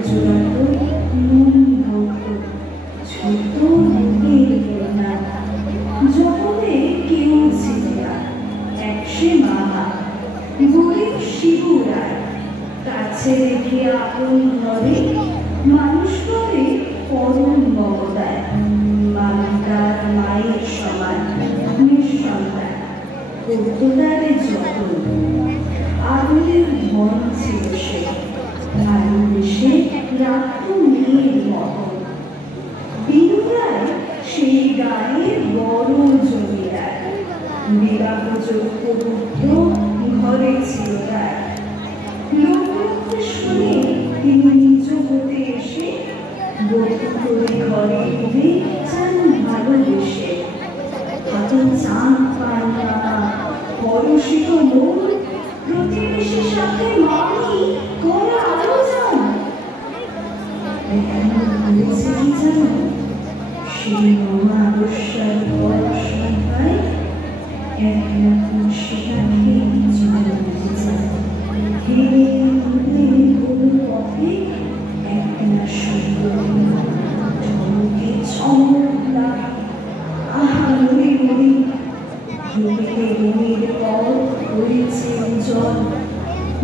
জোড়াতো মন ভক্ত ছোট বুকের কন্যা জগতে কেউ ছিল না একসে মামা গরিব শিবু রায় কাছে রেখে আপন ঘরে মানুষ করে পরম মমতায় মানতার মায়ের সমান নিঃসন্তান কর্তদারে যতন আদরের ধন ছিল সে ভালোবেসে রাখত মেয়ের মতন বিনু রায় সেই গায়ে বড় জমিদার বিবাহযোগ্য পুত্র ঘরে ছিল তার লোকমুখে শুনে তিনি নিজ হতে এসে বধূ করে ঘরে ঘুরে চান ভালোবেসে হাতে চাঁদ পান রাখা পরশিত মন প্রতিবেশীর সাথে মানি করে আলোচন বলেছে কি জানো সেই মহাদস্যার পড়াশোনায় একরকম সেটাকে চলে যায় ধীরে ধীরে কোনো পথে একদিনা সুন্দর চমকে চমক লাগে আহা নদী নদী জমিতে জমির পথ হয়েছে জল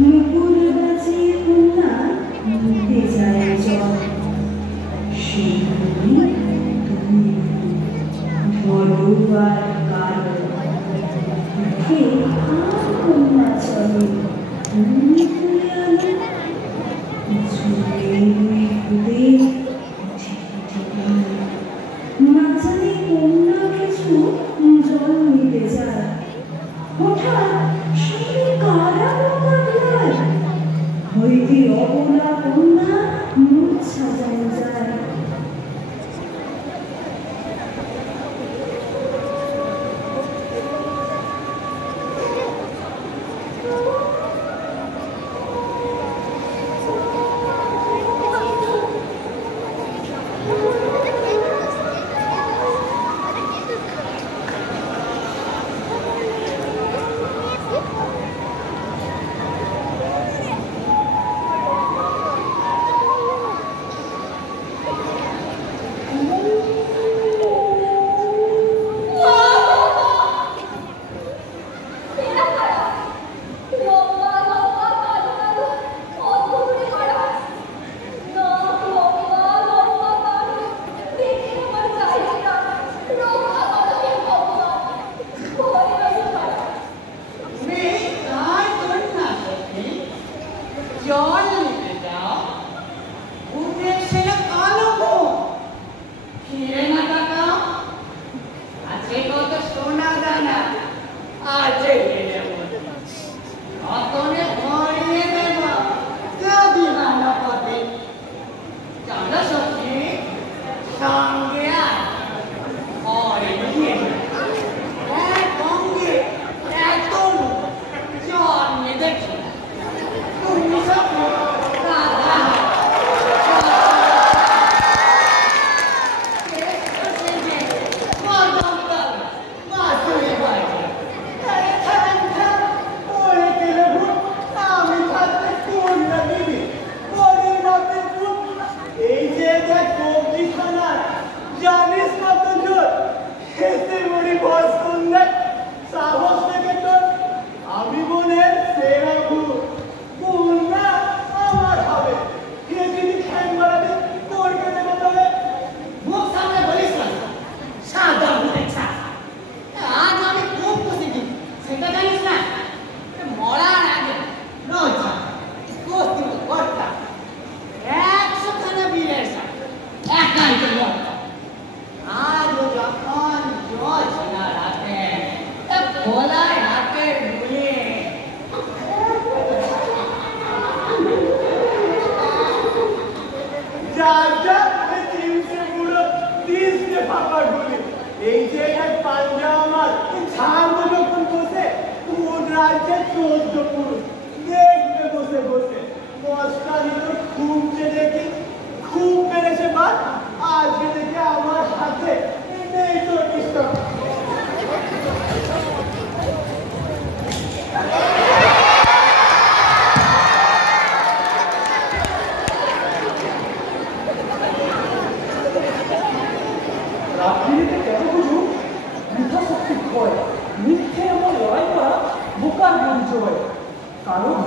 নুপুর বাজিয়ে কন্যা মুখে যায় জল সেই নদী তুমি বড় আর কালো মুখে আর কন্যা চলে তুমি তুলে আনো ঝুলে খুদে না জানি কন্যা কিছু জল নিতে যায় হঠাৎ সামনে কারা মোকাবিলায় হইতে অবলা কন্যা মূর্ছা যায় যায়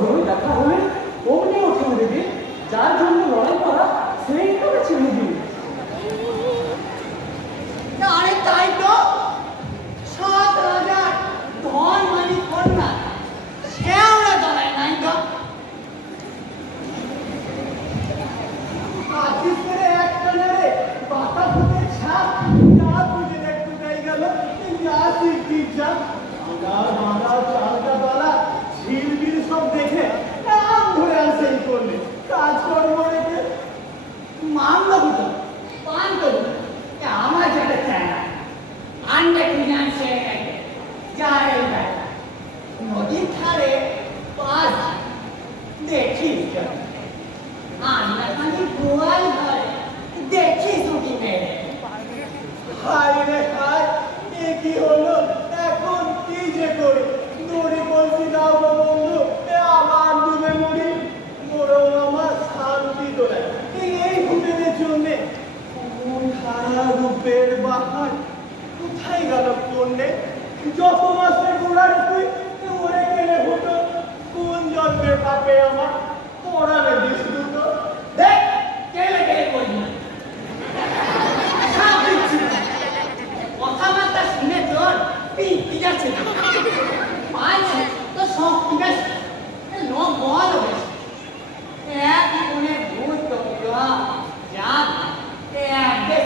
জমি দেখা হলে অমনি ওঠে দেবে, যার জন্য লড়াই করা সেই করেছে বুঝি। আরে তাই তো, 7 রাজার ধন মানি কন্যা শেওড়া দাঁড়ায় নাই তো। আজকে করে একটা নারে পাতা ফুটে ছাপ যা বুঝে একটু দেয় গেল যা শিখি যা বাঁধা চালটা দলা ঝিলবিল সব দেখে নাম ধরে আসে এই করলে কাজ কর্ম রেখে মামলা হতো পান করবো আমার যেটা চায় না আন্ডা ফিনান্সে যায় নদীর ধারে পাঁচ দেখিস আমরা খালি গোয়াল ঘরে দেখিস উঠি মেরে। হায় রে হায়, এ কি হলো এখন, কি যে করি? দড়ি বলছি দাও গো বন্ধু, আমার ডুবে মরি, বরং আমার শান্তি তোলায় এই হোটেলের জন্যে। খারা রূপের বাহার কোথায় গেল পড়লে? যত মাসের গোড়ার তুই ওরে গেলে হতো, কোন জন্মের পাপে আমার পড়ালে দিস দুটো। দেখ গেলে গেলে করি না, কথাবার্তা শুনে তোর ঠিক আছে পাইছে তো সব ঠিক আছে, লোক বল হয়েছে এক কোনে ভূত তো যা এক দেখ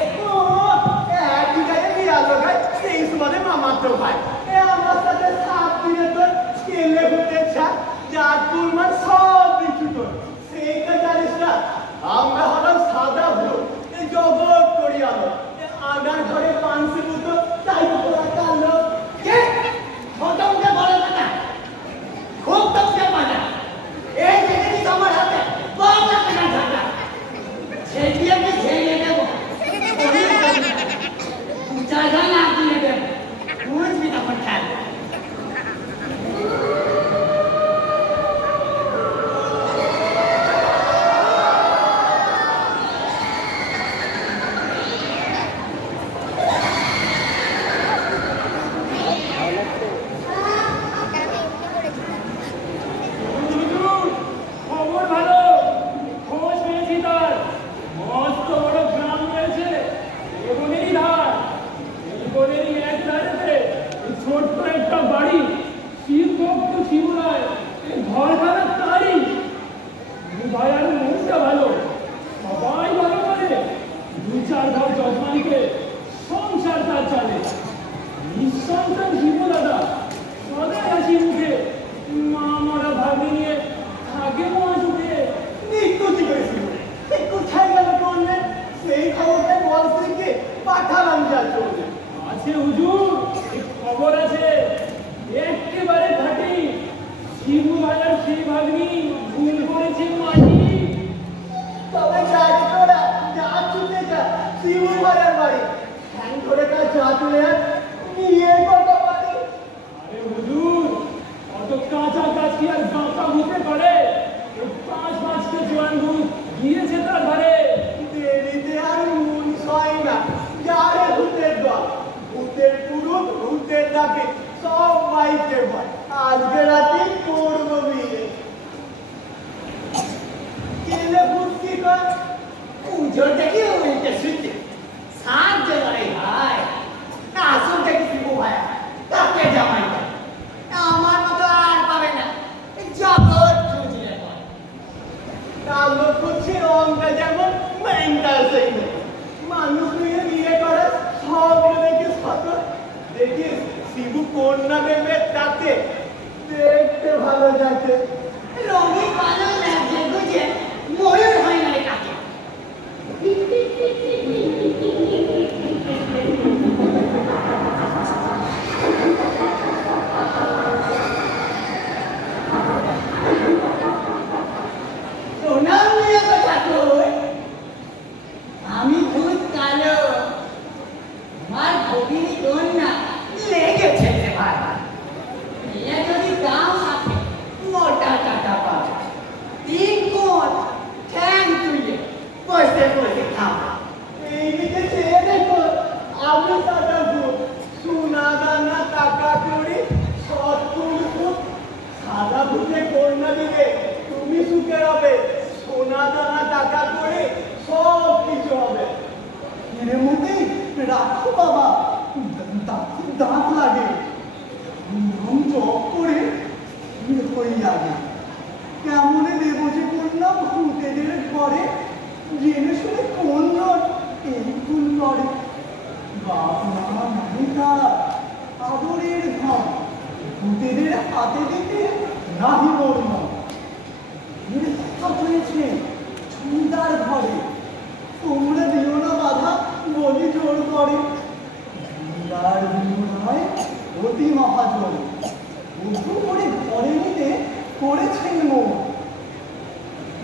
একই গায়ে বিয়া লোকায় সেই সময় মামার তো ভাই আমার সাথে 7 দিনে তোর ছেলে হতে চা যা তুলমান সব কিছু তোর সেইটা জানিস না। আমরা হলাম সাদা ভূত, জগৎ করি আলো আগার ঘরে পানসি মতো তাই তোরা কালো কে ছোট মুখে বলে না, খুব তফসিল বাজা এই দেখেছি আমার হাতে বাংলা টাকা ঢাকা ছেড়ে আমি ছেড়ে দেবো জায়গা না দিয়ে দেবো বুঝবি তখন খেয়াল। মোটা টাকা পাবে সোনা দানা টাকা করে সব কিছু হবে। এর মধ্যে রাখো বাবা, দাঁত লাগে, নাম জপ করে হয়ে যাবে। কেমনে দেবো যে কন্যা ভূতেদের ঘরে, জেনে শুনে কন্যা এই ভুল করে। বাপ মা নামিতা আদরের ধন, ভূতেদের হাতে দিতে নাহি বর্ণ। হয়েছে ছুঁদার ঘরে, তোমরা দিও না বাধা বলি জোর করে। ঝুমদার বিনয় অতি মহাজন, বুদ্ধ করে ঘরে নিতে করেছেন মন।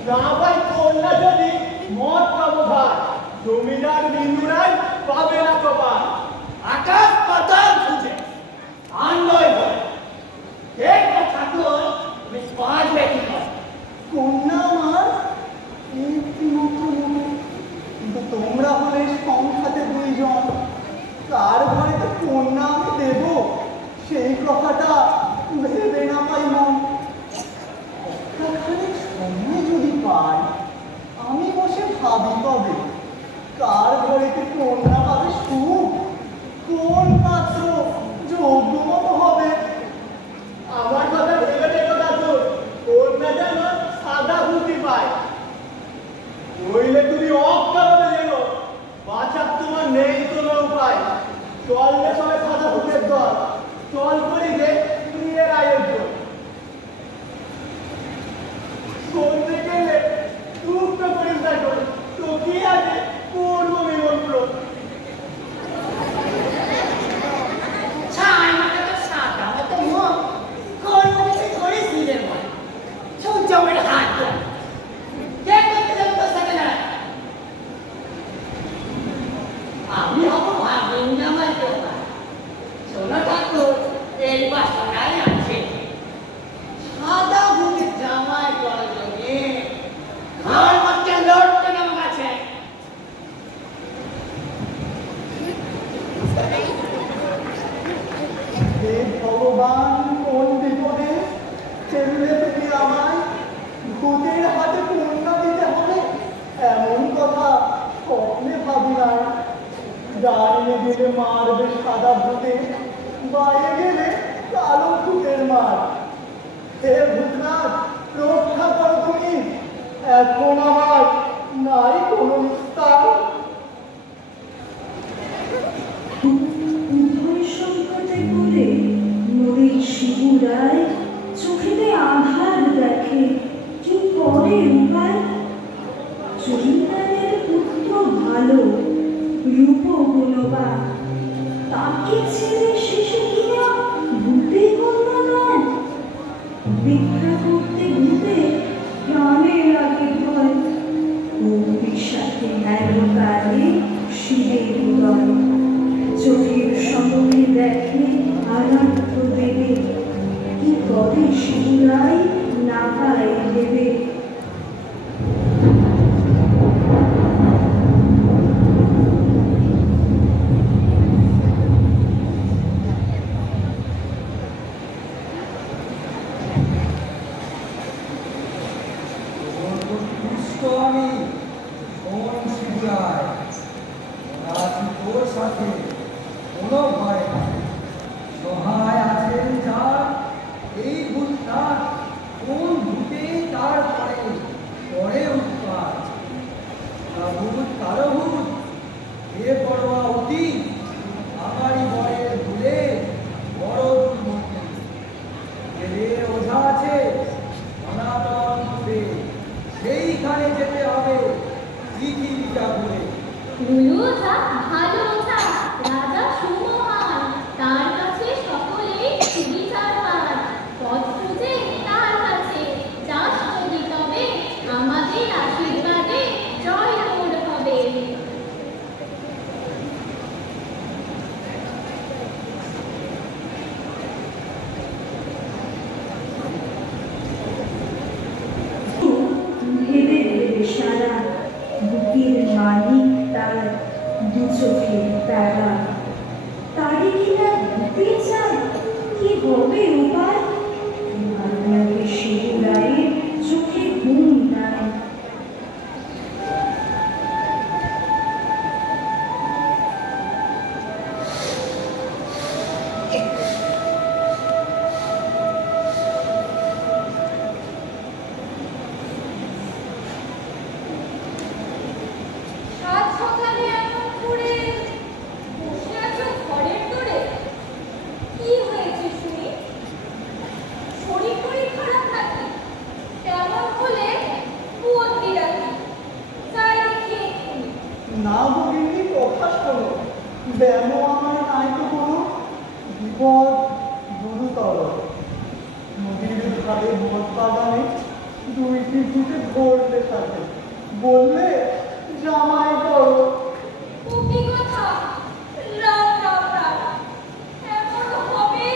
না ভাই কন্যা যদি মদ পাবো ভাই, জমিদার বিন্দুরাই পাবে না কবার। আকাশ পাতাল খুঁজে আন্ডয় হয়, এই কথা তো স্মার্ট ব্যাটিং হয়। কন্যা আমার একটি মতো মনে, কিন্তু তোমরা হলে সংখ্যাতে দুইজন, কার ঘরে তো কন্যা আমি দেব সেই কথাটা ভেবে না পাই মন। খানিক সময় যদি পাই, আমি বসে ভাবি কবে কার ঘরে কি কন্যা পাবে সুখ, কোন পাত্র যোগ্য মতো হবে। আমার কথা ভেবে দেখো দাদু, কন্যা যেন সাদা ভূতি পায়, নইলে তুমি অকারণে যেন বাঁচার তোমার নেই কোনো উপায়। চললে সবে সাদা ভূতের দল, চল করিবে বিয়ের আয়োজন। করতে গেলে দুঃখ করিস দেখো, তো কি আছে করবো বিমন্ত্র। আমি হব ভাবিন জামাই দোকান, সোনা ঠাকুর এই বাসনায় আছে। সাদা ভূমির জামাই প্রয়োজনে ঘর মধ্যে লড়তে নাম আছে। হে ভগবান, কোন বিপদে ফেললে তুমি আমায়, ভূতের হাতে কন্যা দিতে হবে এমন কথা স্বপ্নে ভাবি নাই। দাঁড়িয়ে গেলে মারবে সাদা ভূতে, বাইরে গেলে কালো ভূতের মার। হে ভূতনাথ রক্ষা করো তুমি, এখন আমার নাই কোনো নিস্তার। উভয় সংকটে পড়ে নদীর শিবুরায় চোখেতে আধার দেখে, কি করে উপায়। জমিদারের পুত্র ভালো, রূপ গুণবান, তাকে ছেড়ে শেষে কিনা ভূতে কন্যা নেন। ভিক্ষা করতে ভূতে প্রাণের আগে ভয়, ভক্তির সাথে ন্যায়কালে শিবের উদয়। চোখের সম্মুখে দেখে আরাধ্য দেবে, কি করে শিবুরাই না পায় দেবে। আমি কোন শিবুরায় আছি তোর সাথে, কোনো ভয় নাই। সহায় আছেন যার এই ভূতনাথ, কোন ভূতে তার পরে পরে উৎপাত। ভূত কারো ভূত এ পড়োয়া অতি, আমারই বরের ভুলে বড় দুর্মতি। এদের ওঝা আছে সনাতন ভূতে, সেইখানে যেতে হবে পৃথিবীটা ঘুরে। ওঝা ভালো ওঝা, রাজা সুমহান, তার কাছে সকলেই সুবিচার পান। পথ খুঁজে তার কাছে যাস যদি তবে, আমাদের আশীর্বাদে জয় তোর হবে। ভেবে ভেবে সারা, বুকের মানিক তার দু চোখের তারা। তারে কিনা ভূতে চায়, কি হবে উপায়। ভাবনাকে শিবুরায়ের চোখে ঘুম নাই, গো গিন্নি কথা শোনো, ব্যামো আমায় নাই তো কোনো, বিপদ গুরুতর। নদীর ধারে মদ বাগানে দুইটি দুটে ধরলে থাকে, বললে জামাই করো। ও কি কথা? রাম রাম রাম, এমন হবে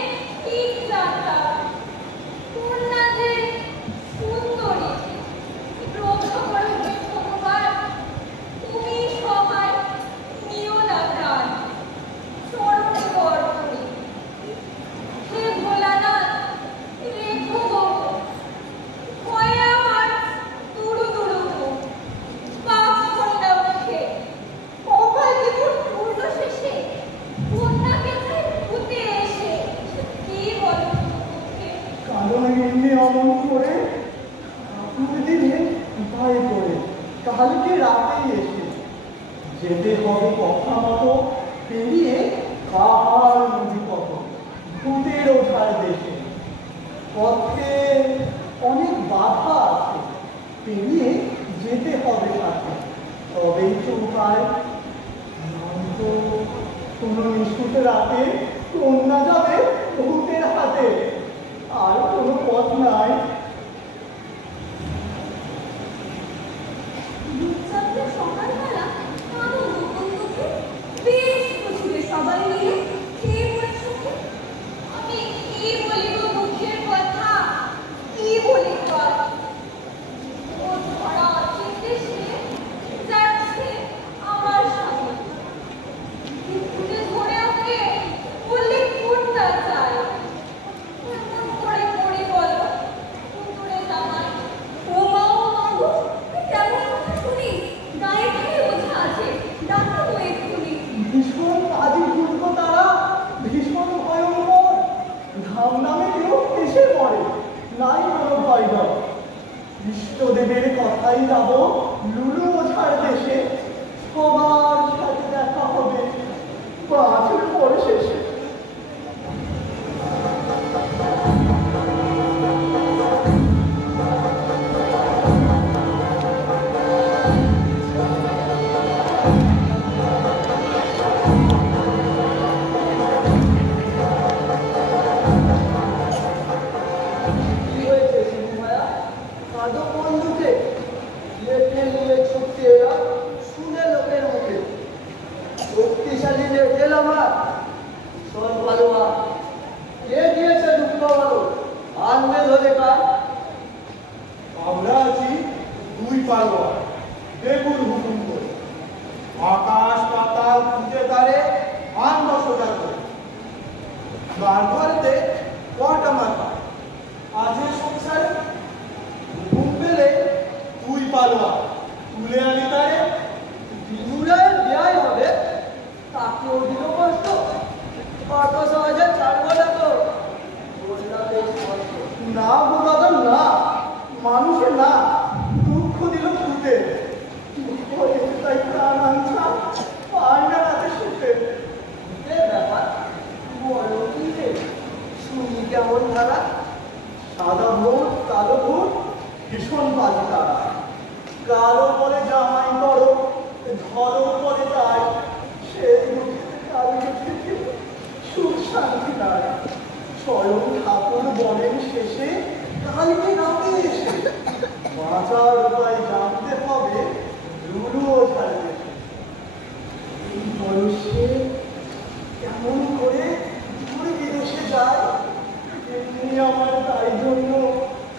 ঠিক জানতা। কন্যা যে সুন্দরী, রক্ষা করো হে ভগবান, তুমি সহায় নিও না প্রাণ। চরণে বর করি, হে ভোলানাথ রেখো গো, ভয়ে আমার দুরু দুরু মুখ। পাঁচ ঘন্টা মুখে কপাল জীবন পূর্ণ শেষে কন্যাকে চাই ভূতে এসে, কি বলো মুখে? কারণ এমনি অমন করে ঠাকুর দিনে ভয় করে কালকে রাতেই এসে যেতে হবে কথা মতো, পেরিয়ে কাহার নদী কত ভূতের ওঠার দেশে। পথে অনেক বাধা আছে, পেরিয়ে যেতে হবে সাথে, তবেই চৌপায়। নয়তো কোনো নিশুত রাতে কন্যা যাবে ভূতের হাতে, আর কোনো পথ নাই। রূপচন্দ্র সকালবেলা কালো গোপন মুখে বেশ খুশিতে সবাই মিলে খেয়ে পড়ে সুখে। আমি কি বলিব দুঃখের কথা, কি বলিব আর? ও ধরা চিন্দেশে যাচ্ছে আমার স্বামী, ভূতে ধরে ওকে বললে কন্যা চায়। এমন করে করি বলো পুতুলে জামাই? ও মা ও মা গো, কেমন কথা শুনি, গায়ে গায়ে বোঝা আছে, ডাক্তার তো এক্ষুনি। ভীষণ কাজী দুর্গ তারা, ভীষণ ভয়ঙ্কর, ধাম নামে কেউ এসে পড়ে, নাই কোনো ভয় ডর। ইষ্টদেবের কথাই যাব লুলু ওঝার দেশে, সবার সাথে দেখা হবে 5 পরে শেষে। কি হয়েছে সিংহমায়া? কাঁদো কোন দুঃখে? লেখে নিয়ে ছুটতে এরা শুনে লোকের মুখে। শক্তিশালী লেখেল আমার শোন ভালোয়া, কে দিয়েছে দুঃখ বলো, আনবে ধরে কার? আমরা আছি 2 পালোয়া, বেগুন হুকুম করে আকাশ পাতাল খুঁজে তারে আন 10,000 করে। বার ঘরেতে কটা মাথা আছে সংসারে, হুকুম পেলে 2 পালোয়া তুলে আনি তারে। বিনুরায়ের বিয়ায় হবে, তাকেও দিল কষ্ট, অত সহজে ছাড়বো না তো, বললাম বেশ কষ্ট। না গো দাদা না, মানুষের না, দুঃখ দিল ভূতে, তাই প্রাণ আনছা পায় না রাতে শুতে। এ ব্যাপার বলো কি রে, শুনি কেমন ধারা? সাদা ভোট কালো ভোট ভীষণ বাজে তারা, কালো বলে জামাই করো, ধরো বলে তাই, সেই মুখে কালকে থেকে সুখ শান্তি নাই। স্বয়ং ঠাকুর বলেন শেষে কালকে রাতে এসে, বাঁচার উপায় জানতে হবে লুলু ওঝার দেশে। এই বয়সে কেমন করে দূরে বিদেশে যায়, এমনি আমার তাই জন্য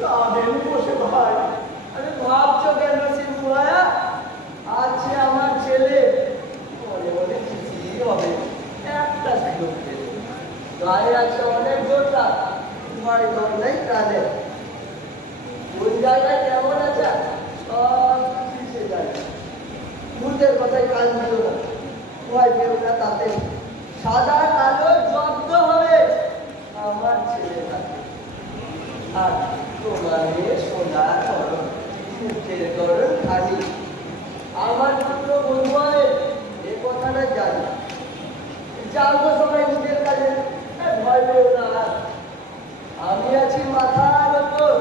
কাঁদেন বসে ভাই। আরে ভাবছো কেন সিংহমায়া? আছে আমার ছেলে, বলে বলে কিছুই হবে, একটা সুযোগ পেলে। গায়ে আছে অনেক জোরটা, ভয় ডর নেই প্রাণে। কোন জায়গায় কেমন আছে সব কিছু যায়। ভূতের কথায় কান দিও না, ভয় পেও না তাতে। সাদা কালো জব্দ হবে আমার ছেলে থাকে। আর তোমারে সোনা করো, মুখের করো খালি। আমার পুত্র বন্ধুয়ারে এ কথাটা জানি, জানতো সবাই নিজের কাজে, ভয় পেও না। আমি আছি মাথার ওপর,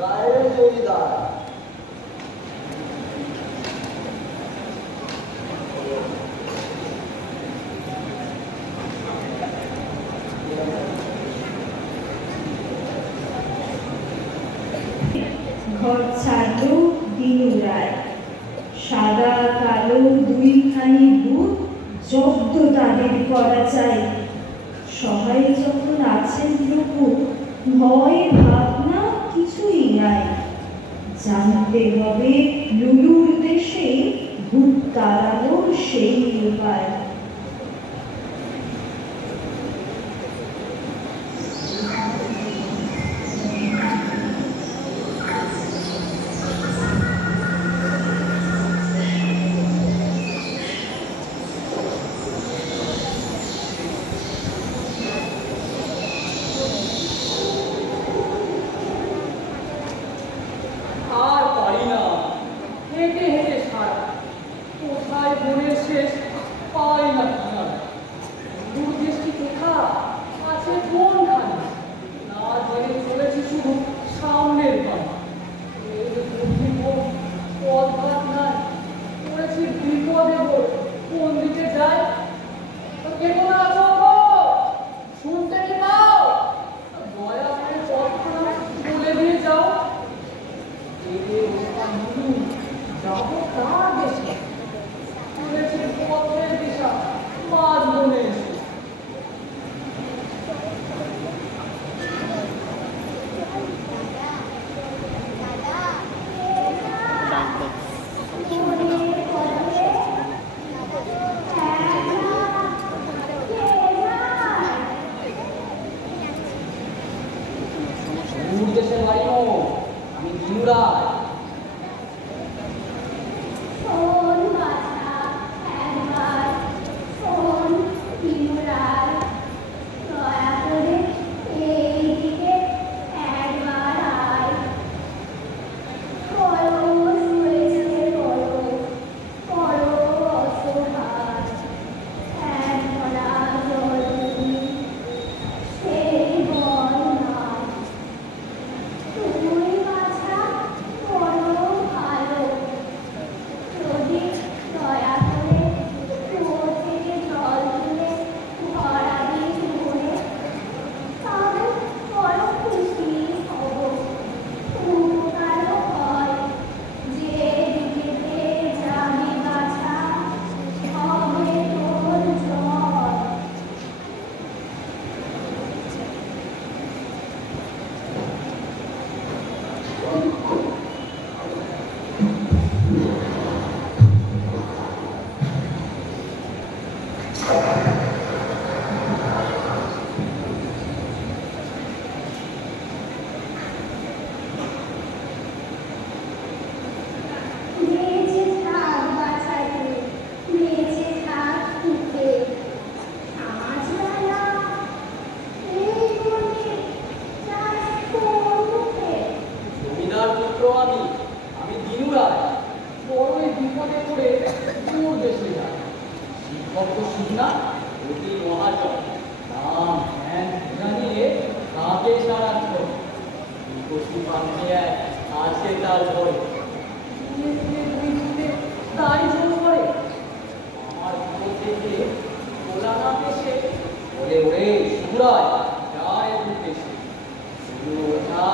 গায়ের জমিদার। জব্দ তাদের করা চাই। সবাই যখন আছেন প্রভু, ভয় ভাবনা কিছুই নাই। জানতে হবে লুলুর দেশে ভূত তাড়ানোর সেই উপায়। আর পারি না, হেঁটে হেঁটে সারা কোথায় বনের শেষ পাই না কিনারা। দূর দেশটি কোথা আছে কোনখানে না জেনে চলেছি শুধু সামনের পানে। এর বুদ্ধি পথঘাট নাই, পড়েছি বিপদে বল কোন দিকে যায়। কে কোন আছো গো? শুনতে কি পাও? দয়া করে পথখানা বলে দিয়ে যাও। যাবো কার দেশে? শুনেছি পথের দিশা মাঝ বনে এসে। দূর দেশের বাড়ি নয়, আমি দিনুরায়। শোন বাছা, একবার শোন তিনুরাই, দয়া করে এই দিকে একবার আয়। পরশ হয়েছে বড় অসহায়, এক ভরা জল সেই বল নাই। তুই বাছা বড় ভালো, যদি দয়া করে কুয়ো থেকে জল তুলে ভরাবি মনে, তাহলে বড় খুশি হব। উপকারও হয়, যে দিকেতে যাবি বাছা হবে তোর জয়। বেঁচে থাক বাছাকে, বেঁচে থাক সুখে। আজ বেলা এই বনে যাস কোন মুখে? জমিদার পুত্র আমি দিনুরায়। বড়ই বিপদে পড়ে দূর দেশে যাই। শিক্ষক তো শিখ না, অতি মহাজন। নাম ধ্যান জানিয়ে কাকে সারাক্ষণ বিকশি পাচ্ছে এক আছে তার ঘরে। তাই জোর করে আমার ভিতর থেকে তোলা না পেশে বলে ওরে শিবরায় যায় উদ্দেশ্যে। শুধু ওঠা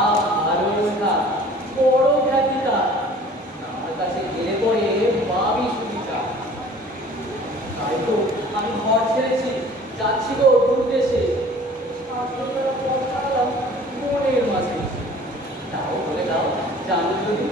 ভালো ওঠা বড় খ্যাতিটা, আমার কাছে গেলে পরে পাবি সুবিধা। তাই তো আমি ঘর ছেড়েছি, যাচ্ছি গো দূর দেশে। স্বার্থপর পথ হারালাম বনের মাঝে। তাও বলে দাও, জানো যদি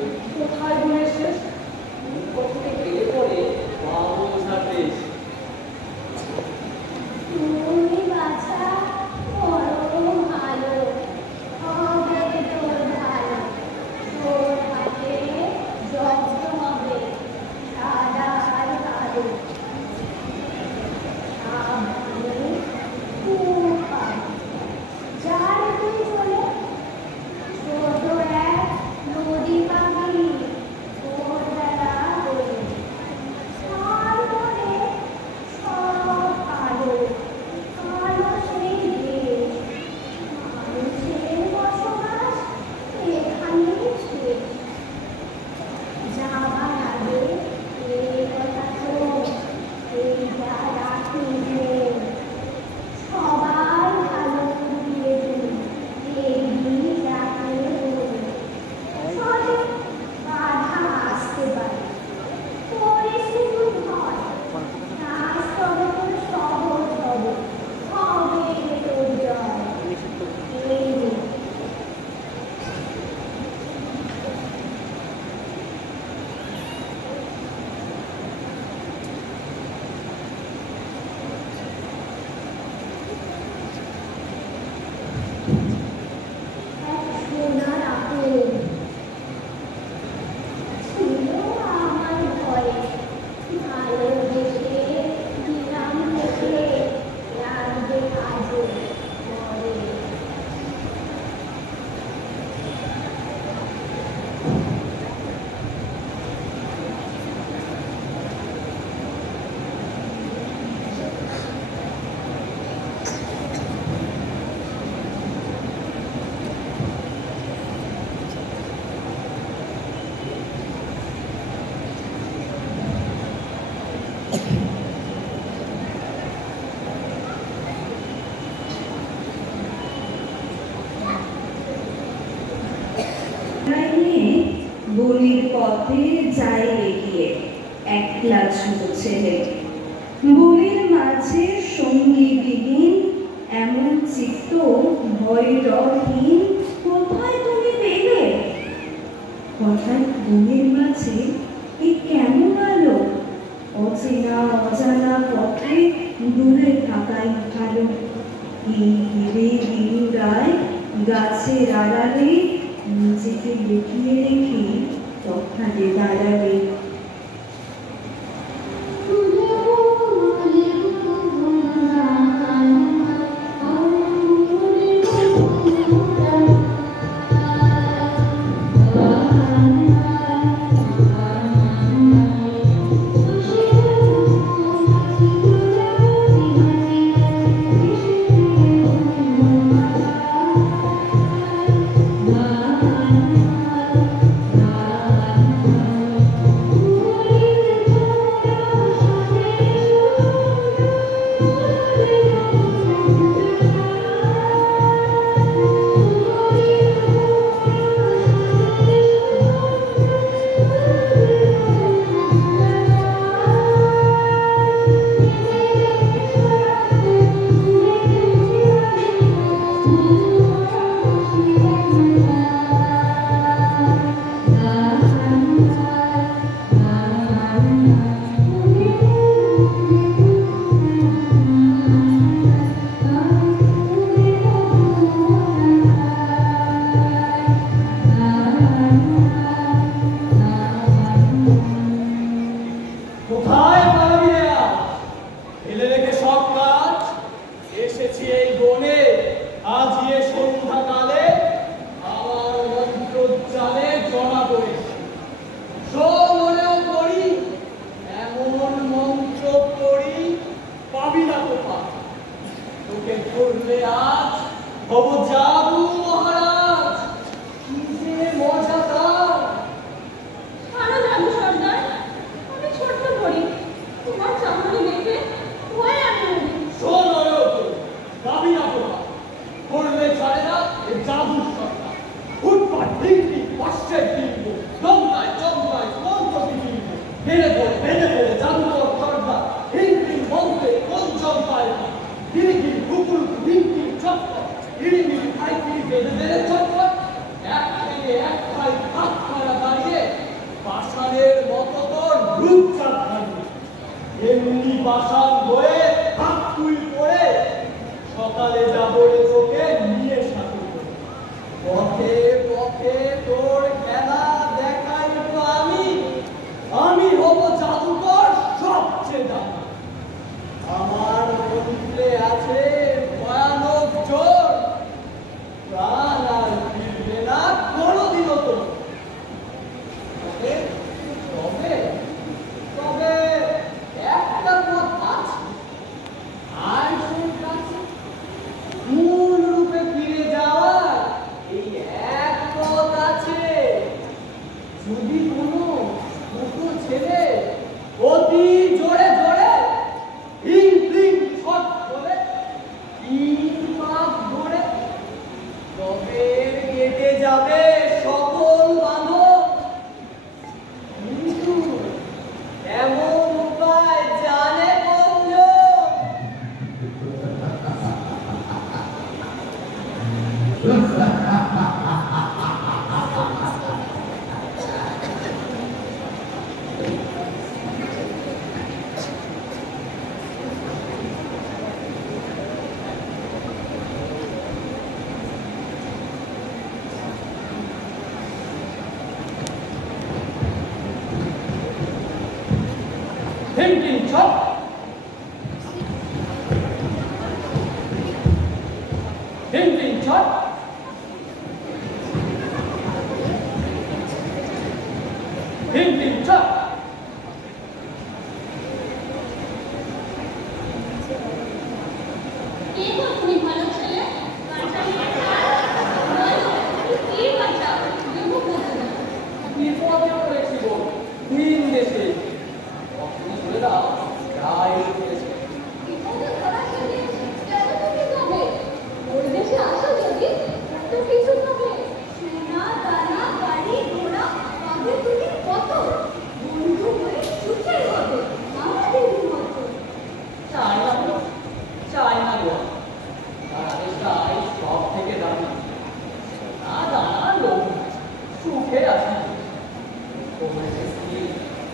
বলির পথে যায় এগিয়ে একলা ছোট ছেলে, বলির মাঝে সঙ্গী বিহীন এমন চিত্ত ভয়রহীন কোথায় তুমি পেলে? হঠাৎ বনের মাঝে এ কেমন আলো? অচেনা অজানা পথে দূরে থাকাই ভালো। এই ধীরে দিনুরায় গাছের আড়ালে নিজেকে লুকিয়ে রেখে তথাতে দাঁড়াবে।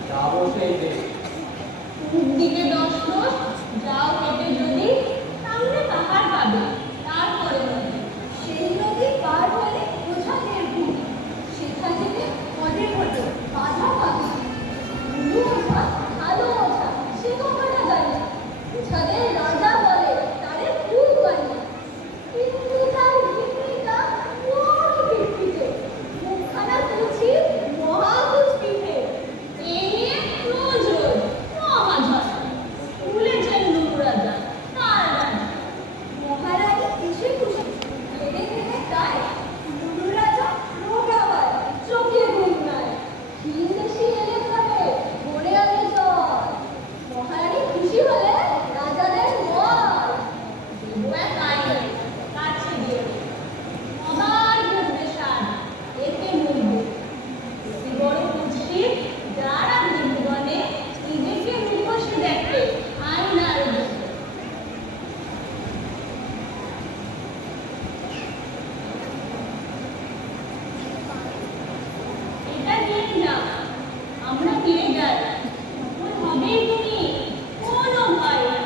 যাবো সেই দেশ। দিকে 10 কোষ যাও হেঁটে যদি সামনে পাহাড় পাবে, তারপরে নদী। সেই নদী পার হলে ওঝাদের ভূমি, সেখান থেকে পদে পদে বাধা পাবে। বুড়ো ওঝা, ভালো ওঝা, সে কথাটা জানি। ওঝাদের রাজা বলে, তারে খুব মানি। কিন্তু তার ভিত্তিটা বড় ভিত্তিতে, মুখখানা কুচি, মহা কুচপিঠে। এই নিয়ে রোজ রোজ মহাঝড়। ভুলেছেন নুরু রাজা, তার রাজা। মহারানী খুশি খুশি হেরে হেরে গায়। নুরু রাজা রোগা হয়, চোখে ঘুম নাই। ভিনদেশি এলে পরে ভরে আনে জল। মহারানী খুশি হলে রাজাদের বল। দেবো এক আইন, কাছে দিয়ে আবার ঘুরবে সার, এতে মরবে। অতি বড় কুৎসিত, যারা জীবনে নিজেকে মুখোশে দেখে আয়নার দিকে। এটা নিয়ে না, আমরা ফিরে যাই। তখন হবেই তুমি কোনো ভয় নাই।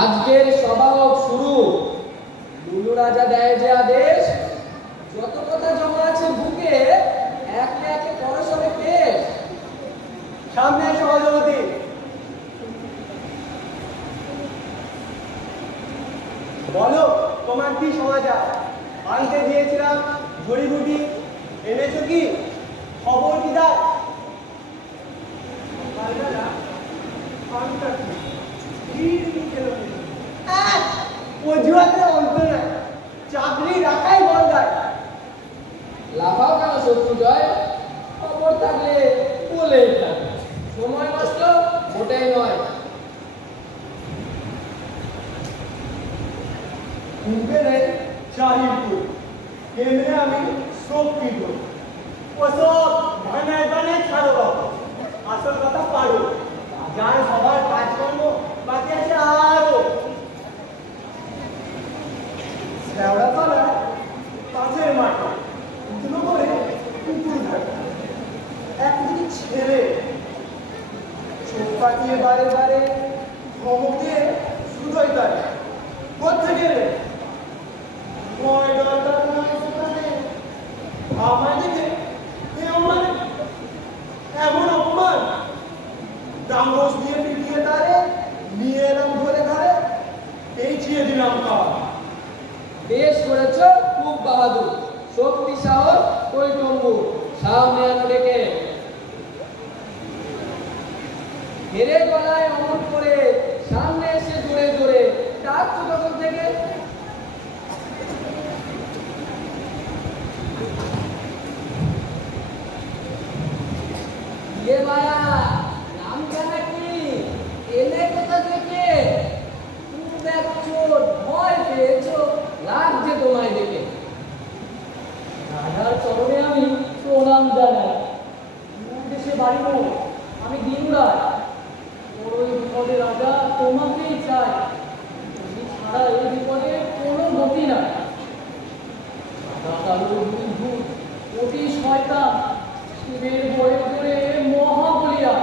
আজকের সভা শুরু। লুলু রাজা দেয় যে আদেশ, যত কথা জমা আছে বুকে একে একে পরস্পরে পেশ। সামনে সহযোগী বলো তোমার কি সমাচার? আনতে দিয়েছিলাম ঝড়িগুটি, এনেছো কি? খবর কি দাও? অজুহাতে অন্ত নাই, চাকরি রাখাই বলদায়। লাফাও কেন শত্রু জয়, খবর থাকলে বলেই থাকে। সময় নষ্ট মোটেই নয়। মুখে নেই চাহিদপুর, কেন্দ্রে আমি সব কিনব। ওসব বানায় বানায় ছাড়ো বাবু, আসল কথা পারো। যার সবার কাজকর্ম বাকি আছে আরো। শ্যাওড়া তলায় পাশের মাঠে উঠলো করে কুকুর থাকে। একদিন ছেলে চোখ পাকিয়ে বারে বারে ধমক দিয়ে শুধুই তারে কোথা গেলে আমার দিকে এমন অপমান, ডাঙ্গস দিয়ে পিটিয়ে তারে নিয়ে এলাম ধরে ধারে, পেঁচিয়ে দিলাম কাজ। বেশ করেছ, খুব বাহাদুর। শক্তি সাহস কই টম্বু, সামনে আনো ডেকে। হেরে গলায় অমন করে সামনে এসে জোরে জোরে ডাকছো তখন থেকে। ইয়ে মায়া, নাম জানা কি? এলে কোথা থেকে? তুমি দেখছো ভয় পেয়েছো, লাগছে তোমায় দেখে। রাজার চরণে আমি প্রণাম জানাই। দেশে বাড়ি মোর, আমি দিনরাত ওর ওই বিপদে রাজা তোমাকেই চাই। তুমি ছাড়া এই বিপদে কোনো গতি নাই। সাদা কালো ভূত, অতি শয়তান, শিবের বয়ে করে মহাবলিয়া।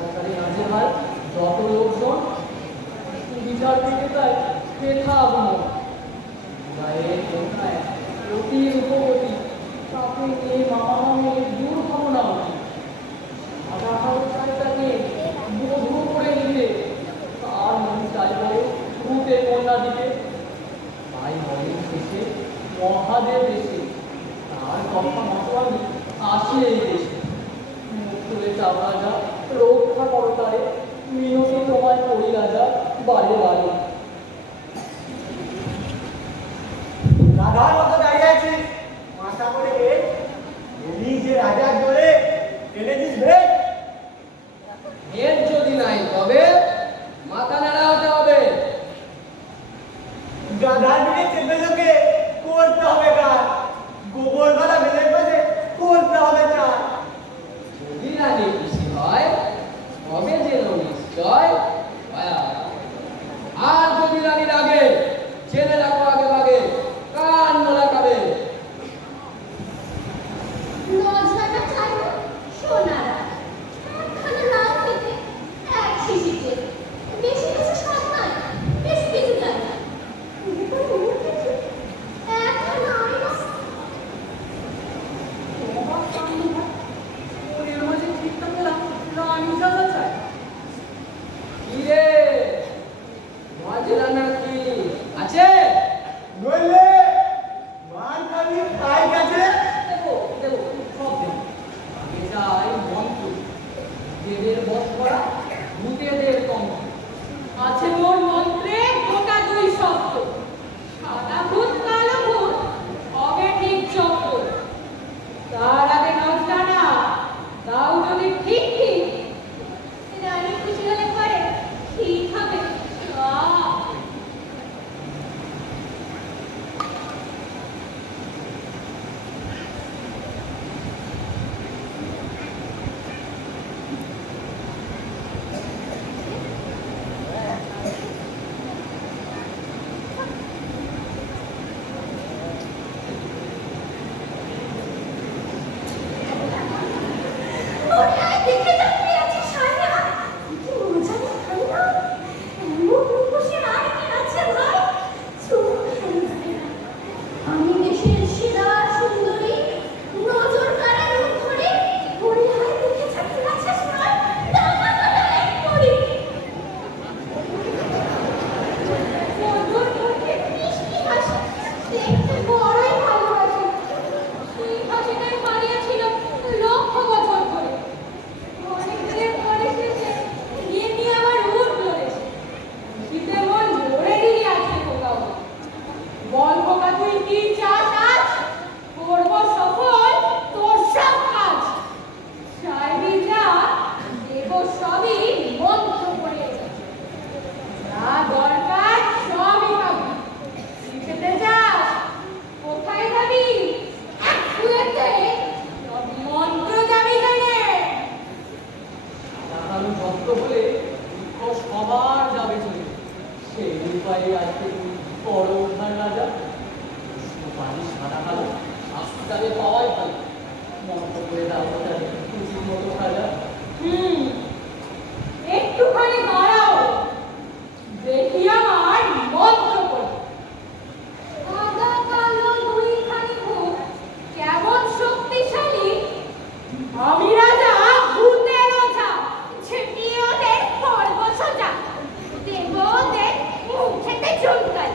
অত্যাচারী রাজের যত লোকজন বিচার পেতে তাই পেথা আগুন। গায়ের কোথায় অতি রূপবতী, তাকে নিয়ে মামামের দূর ভাবনা উঠি। সাদা কালো চাইটাকে বধূ করে নিতে, তার মন চাই বলে ভূতে কন্যা দিতে। তাই বলে শেষে মহাদেব এসে, তার কথা মতো আমি আসি এই দেশে। মুখ তুলে চাপ রাজা, রক্ষা করো তারে, মিনতি তোমায় করি রাজা বারে বারে। রাধার মতো দাঁড়িয়ে আছিস, মাথা করে এলি যে রাজার জোরে এনেছিস রে। এর যদি নাই তবে মাথা নাড়া হতে হবে। গাধার দিকে চেপে চোখে করতে হবে কাজ, গোবর গলা ভেজে পাশে করতে হবে চাল। যদি রানী খুশি হয় তবে যেন নিশ্চয়। আর যদি রানী রাগে, জেনে রাখো আগে ভাগে কান মোলা খাবে। লজ্জাটা চাই না সোনারা, একখানা নাও খেতে এক শিশিতে, বেশি কিছু স্বাদ নাই, বেশি কিছু চাই না। একখানা আইনা তোমার সামনে ওর এর মাঝে ঠিকঠাক গেলাম একটুখানি দাঁড়াও, দেখি আমার মন্ত্র পড়ে। সাদা কালো দুইখানি ভূত কেমন শক্তিশালী, আমি রাজা ভূতের ওঝা, ছেপিয়ে ওদের খড়গ সোজা, দেব ওদের মুখেতে চুলকাই।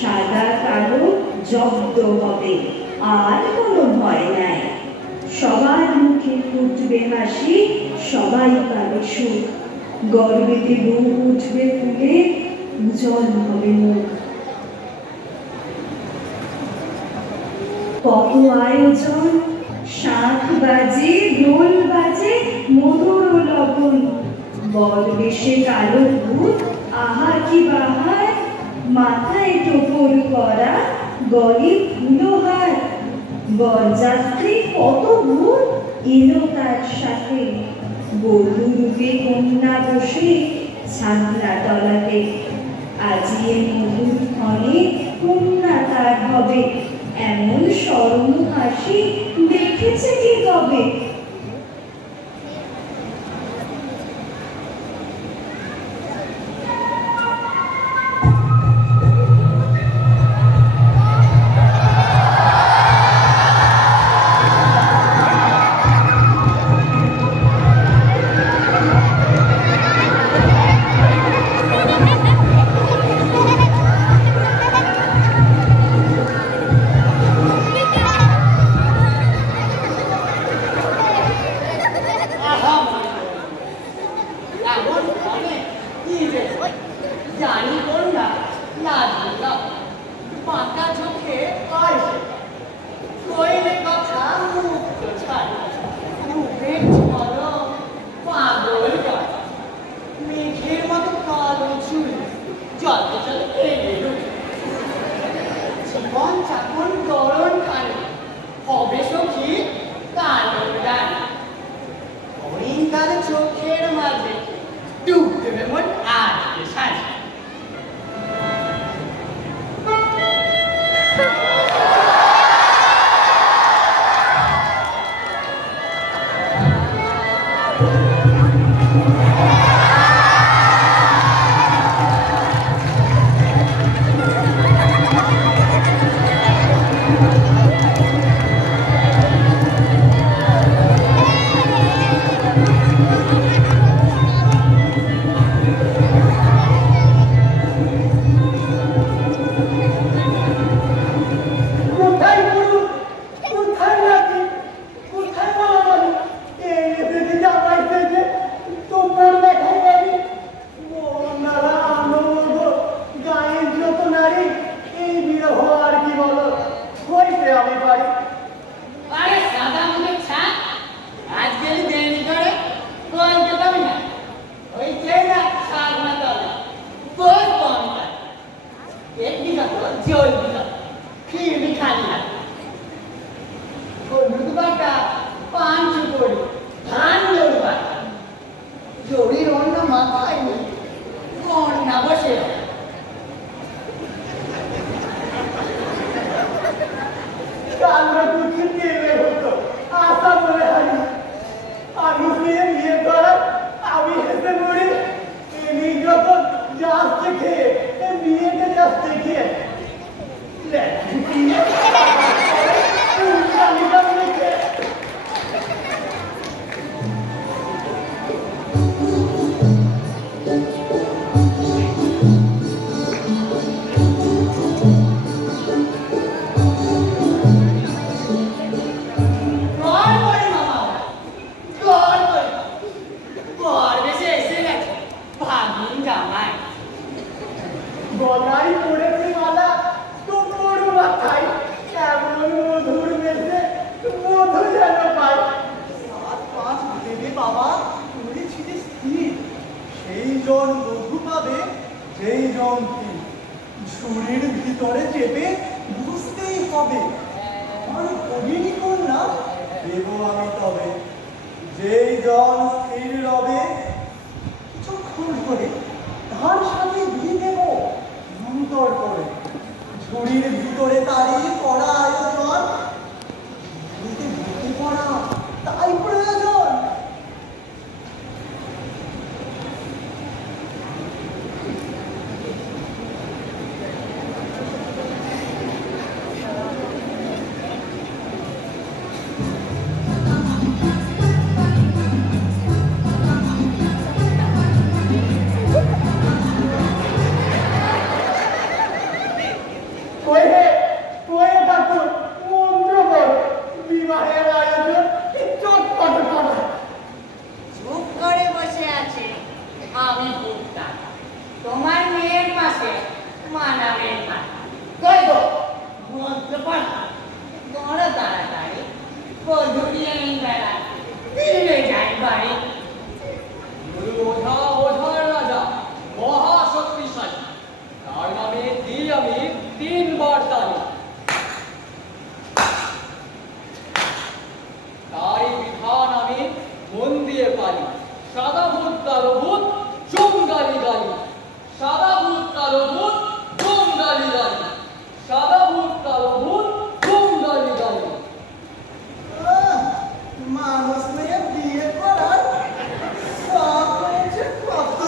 সাদা কালো জব্দ হবে, আর কোনো ভয় নাই। সবার মুখে ফুটবে হাসি, সবাই পাবে সুখ, গর্বেতে বুক উঠবে ফুলে, উজ্জ্বল হবে মুখ। কত আয়োজন, শাঁখ বাজে, ঢোল বাজে, মধুর লগন, বল বেশে কালো ভূত, আহা কি বাহার, মাথায় টোপর করা, গলে ফুলহার, বরযাত্রী কত ভূত এলো তার সাথে, বধূ রূপে কন্যা বসে ছাদনা তলাতে, আজিয়ে মধুর ক্ষণে কন্যা তার হবে, এমন স্মরণ হাসি দেখেছে কি কবে। যেন পাই। 7-5 দেবে বাবা, তুই ছিলিস স্থির। সেই জন বধূ পাবে যেই জন কি ঝুড়ির ভিতরে চেপে বুঝতেই হবে আমার ভগিনী কন্যা দেব আমি তবে। যেই জন স্থির রবে কিছুক্ষণ করে তার সাথে বিয়ে দেব অন্তর করে। ঝুড়ির ভিতরে তারই করা আয়োজন, ঝুড়িতে পড়া তাই প্রয়োজন। চুপ করে বসে আছে আমি বুকটা তোমার মেয়ের পাশে মানাবের পাশে কই গো মন্ত্র পড়া বড় তাড়াতাড়ি বধুরিয়ে বেড়া ফিরে যাই বাড়ি। গুরু ওঝা ওঝার রাজা মহাশক্তিশালী, তার নামে দিই আমি 3 বার তালি। তারই বিধান আমি মন দিয়ে পারি। সাদা ভূত কালো ভূত জম গালি গালি, সাদা ভূত কালো ভূত জম গালি গালি, সাদা ভূত কালো ভূত জম গালি গালি। মানুষ মেয়ে বিয়ে করার শখ হয়েছে কত।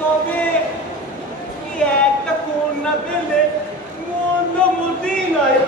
তবে কি একটা কন্যা পেলে মন্দ মতেই নয়।